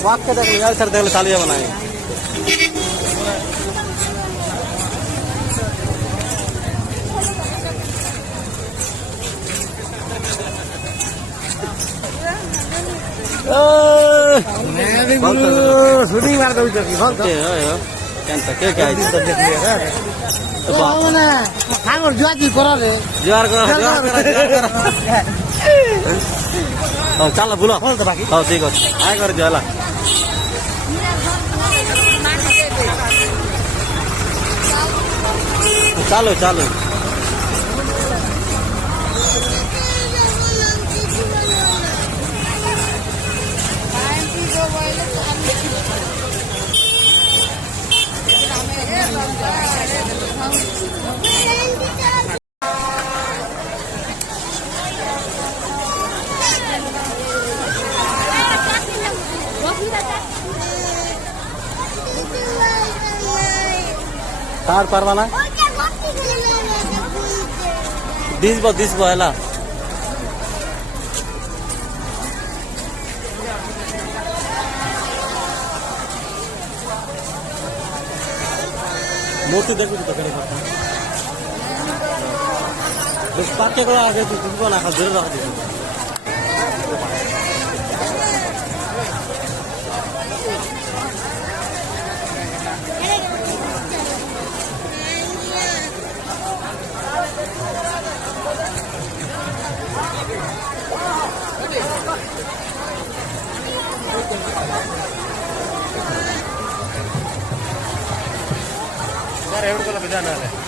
बात के देख यार सर देख चालिए बनाए ಶೂಟಿಂಗ್ ಮಾಡ್ತಾ ଚାଲ ବୁଲ ହଉ ଠିକ ଅଛି ଆୟ କରିଦିଅ ହେଲା ଚାଲୁ ଚାଲୁ तार पारवाना दिसबो हैला मूर्ति देखो तो करे पाके को आगे दिसबो ना खाल जरूर रख दे सर एवढं कोला विधान आले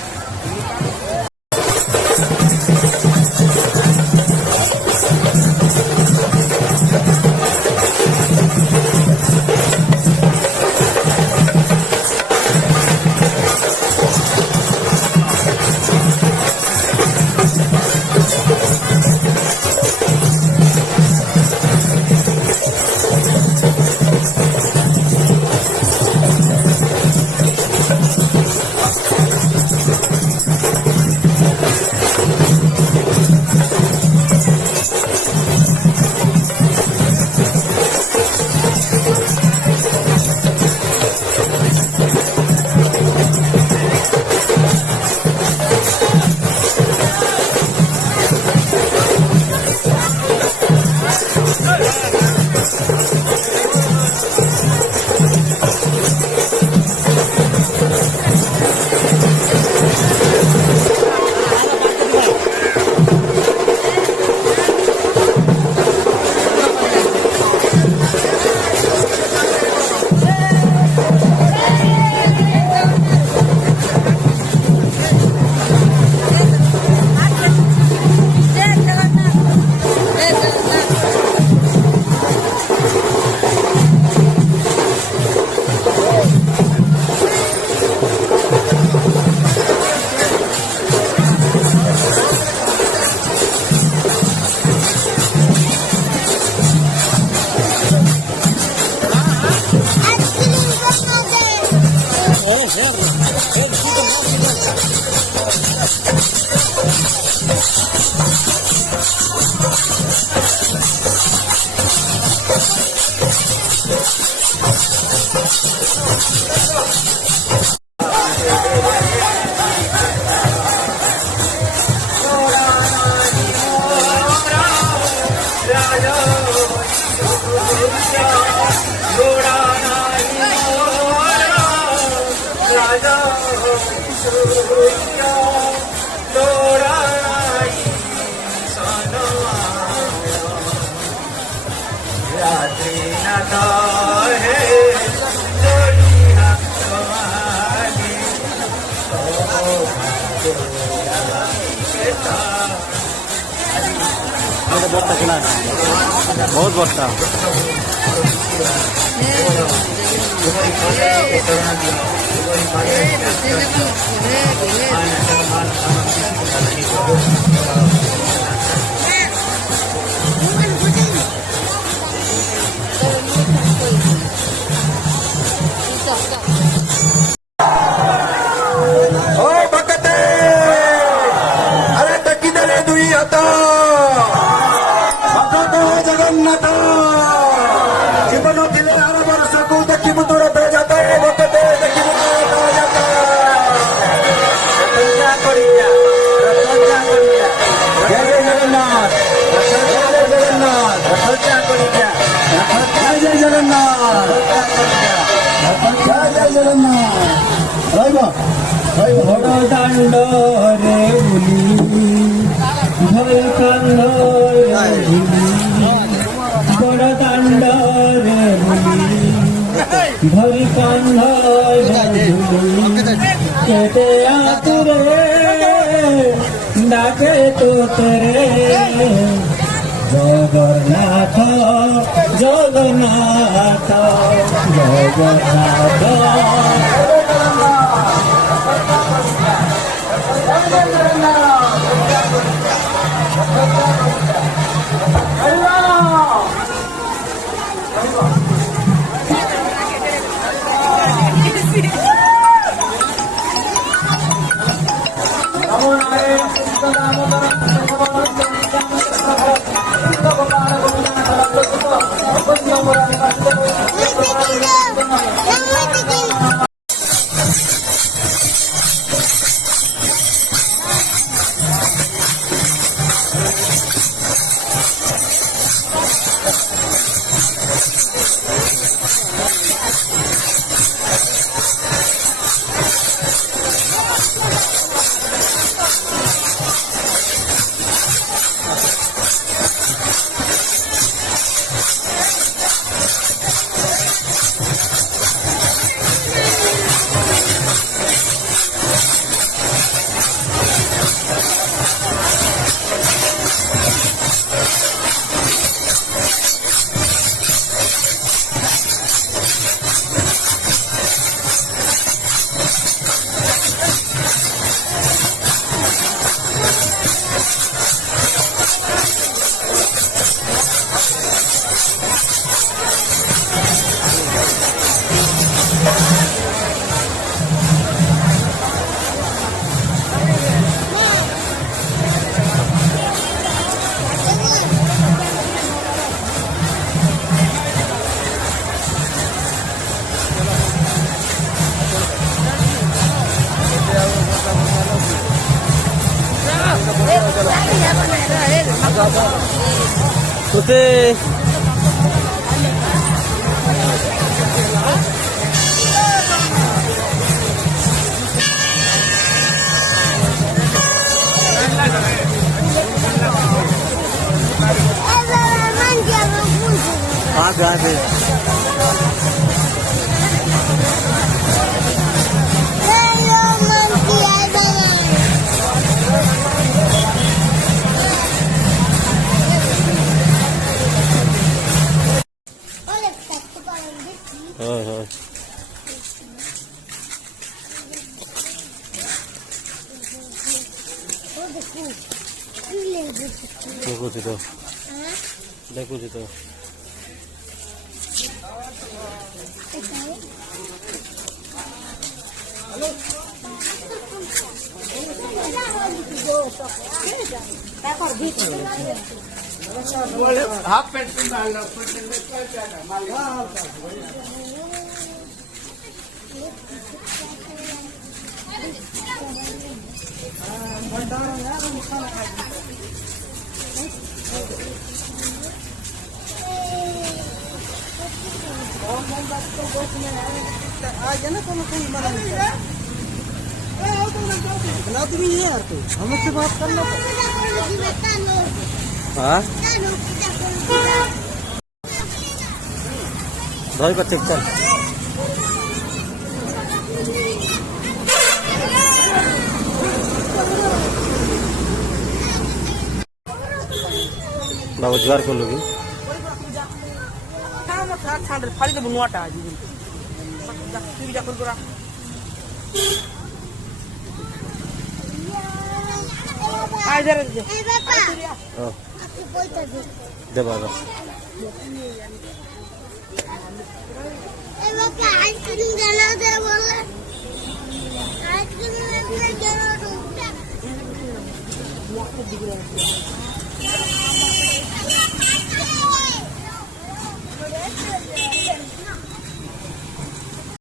बर्ता किना बहुत बर्ता जगन्नाथ जीवन दिले বড় দাণ্ড রে বুলি ধরে কান্দ রে বুলি বড় দাণ্ড রে বুলি ধরি কান্দ রে বুলি কেটে আতুরে ডাকে তো তেরে জগন্নাথ জগন্নাথ জগন্নাথ Putih. Ada. দেখো তো हाफ पैंट डालना तुम्हें ये यार तू हमसे बात करना हाँ भाई बच्चे चल बाबू जुआर को लोगी फाड़ी तो बुनवाटा आज तू भी जा खोल पूरा आ इधर दे बाबा आइसक्रीम देना दे बोले आइसक्रीम देना दे